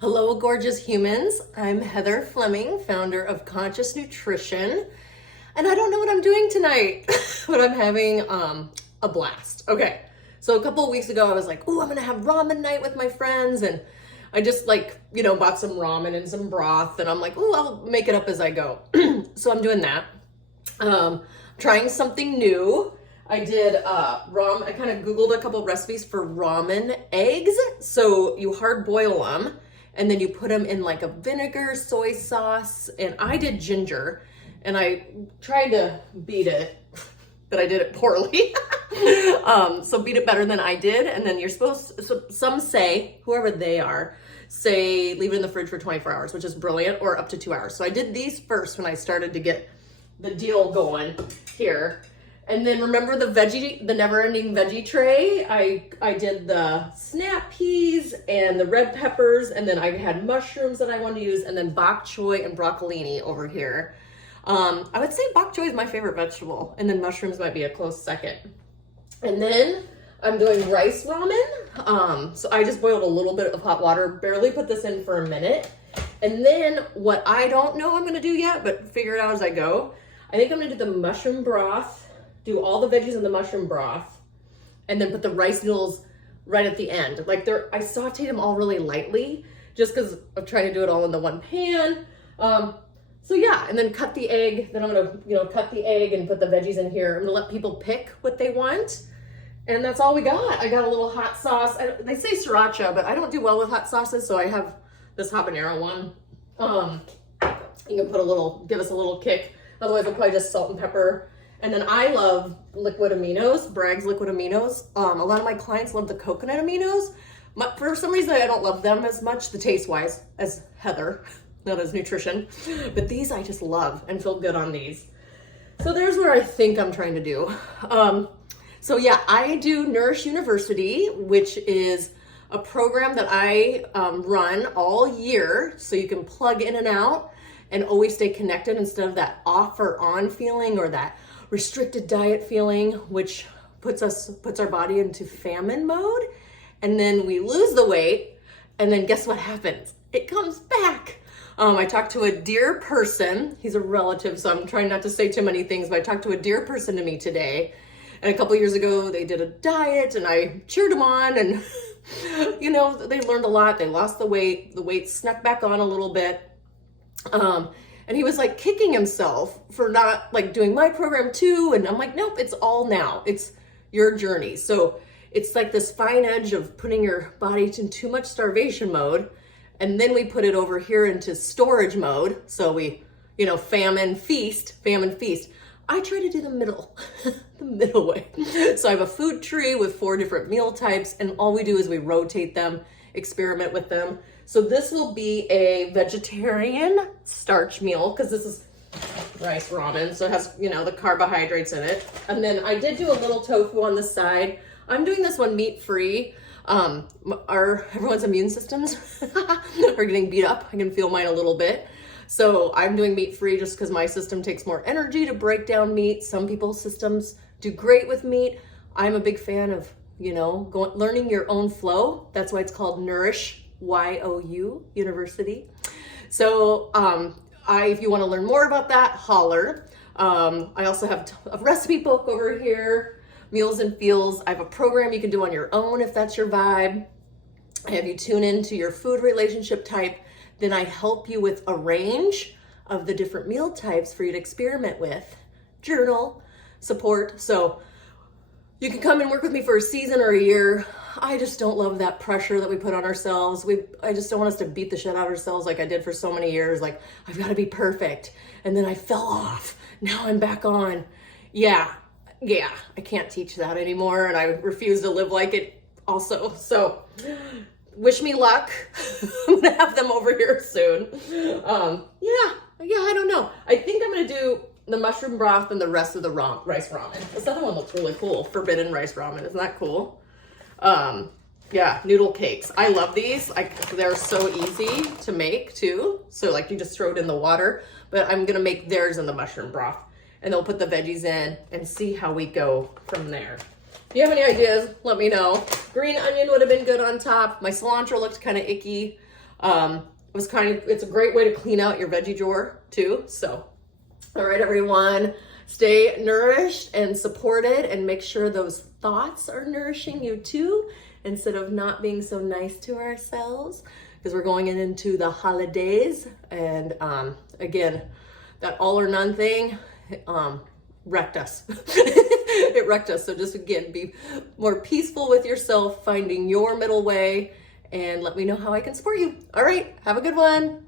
Hello, gorgeous humans. I'm Heather Fleming, founder of Conscious Nutrition. And I don't know what I'm doing tonight, but I'm having a blast. Okay, so a couple of weeks ago, I was like, ooh, I'm gonna have ramen night with my friends. And I just bought some ramen and some broth. And I'm like, ooh, I'll make it up as I go. So I'm doing that. Trying something new. I did ramen. I kind of Googled a couple recipes for ramen eggs. So you hard boil them and then you put them in like a vinegar, soy sauce, and I did ginger, and I tried to beat it, but I did it poorly. So beat it better than I did. And then you're supposed to, so some say, whoever they are, say leave it in the fridge for 24 hours, which is brilliant, or up to 2 hours. So I did these first when I started to get the deal going here. And then remember the never-ending veggie tray? I did the snap peas and the red peppers, and then I had mushrooms that I wanted to use, and then bok choy and broccolini over here. I would say bok choy is my favorite vegetable, and then mushrooms might be a close second. And then I'm doing rice ramen. So I just boiled a little bit of hot water, barely put this in for a minute. And then what I don't know I'm gonna do yet, but figure it out as I go, I think I'm gonna do the mushroom broth, do all the veggies in the mushroom broth, and then put the rice noodles right at the end. I sauteed them all really lightly just because I'm trying to do it all in the one pan. So yeah, and then cut the egg. Then I'm gonna, cut the egg and put the veggies in here. I'm gonna let people pick what they want. And that's all we got. I got a little hot sauce. They say sriracha, but I don't do well with hot sauces, so I have this habanero one. You can give us a little kick. Otherwise, I'll probably just salt and pepper. And then I love liquid aminos, Bragg's liquid aminos. A lot of my clients love the coconut aminos. For some reason, I don't love them as much, the taste-wise, as Heather, not as nutrition. But these I just love and feel good on these. So there's where I think I'm trying to do. So yeah, I do Nourish YOUniversity, which is a program that I run all year, so you can plug in and out and always stay connected instead of that off or on feeling or that restricted diet feeling, which puts our body into famine mode. And then we lose the weight, and then guess what happens? It comes back. I talked to a dear person. He's a relative, so I'm trying not to say too many things, but I talked to a dear person to me today. And a couple years ago, they did a diet, and I cheered them on, and they learned a lot. They lost the weight snuck back on a little bit. And he was like kicking himself for not doing my program too. And I'm like, nope, it's all now. It's your journey. So it's like this fine edge of putting your body in too much starvation mode. And then we put it over here into storage mode. So we, famine, feast. I try to do the middle, the middle way. So I have a food tree with 4 different meal types, and all we do is we rotate them, experiment with them. So this will be a vegetarian starch meal because this is rice ramen. So it has, the carbohydrates in it. And then I did do a little tofu on the side. I'm doing this one meat-free. Everyone's immune systems are getting beat up. I can feel mine a little bit. So I'm doing meat-free just because my system takes more energy to break down meat. Some people's systems do great with meat. I'm a big fan of, learning your own flow. That's why it's called Nourish YOUniversity. So if you want to learn more about that, holler. I also have a recipe book over here, Meals and Feels. I have a program you can do on your own if that's your vibe. I have you tune into your food relationship type. Then I help you with a range of the different meal types for you to experiment with. Journal, support. So you can come and work with me for a season or a year. I just don't love that pressure that we put on ourselves. I just don't want us to beat the shit out of ourselves like I did for so many years. Like, I've got to be perfect. And then I fell off. Now I'm back on. Yeah, I can't teach that anymore. And I refuse to live like it also. So wish me luck. I'm going to have them over here soon. I don't know. I think I'm going to do the mushroom broth and the rest of the rice ramen. This other one looks really cool. Forbidden rice ramen. Isn't that cool? Noodle cakes. I love these. They're so easy to make too. So you just throw it in the water, but I'm going to make theirs in the mushroom broth, and they'll put the veggies in and see how we go from there. If you have any ideas, let me know. Green onion would have been good on top. My cilantro looked kind of icky. It's a great way to clean out your veggie drawer too. So, all right, everyone, stay nourished and supported, and make sure those thoughts are nourishing you too, instead of not being so nice to ourselves, because we're going into the holidays. And again, that all or none thing wrecked us. It wrecked us. So just again, be more peaceful with yourself, finding your middle way, and let me know how I can support you. All right, have a good one.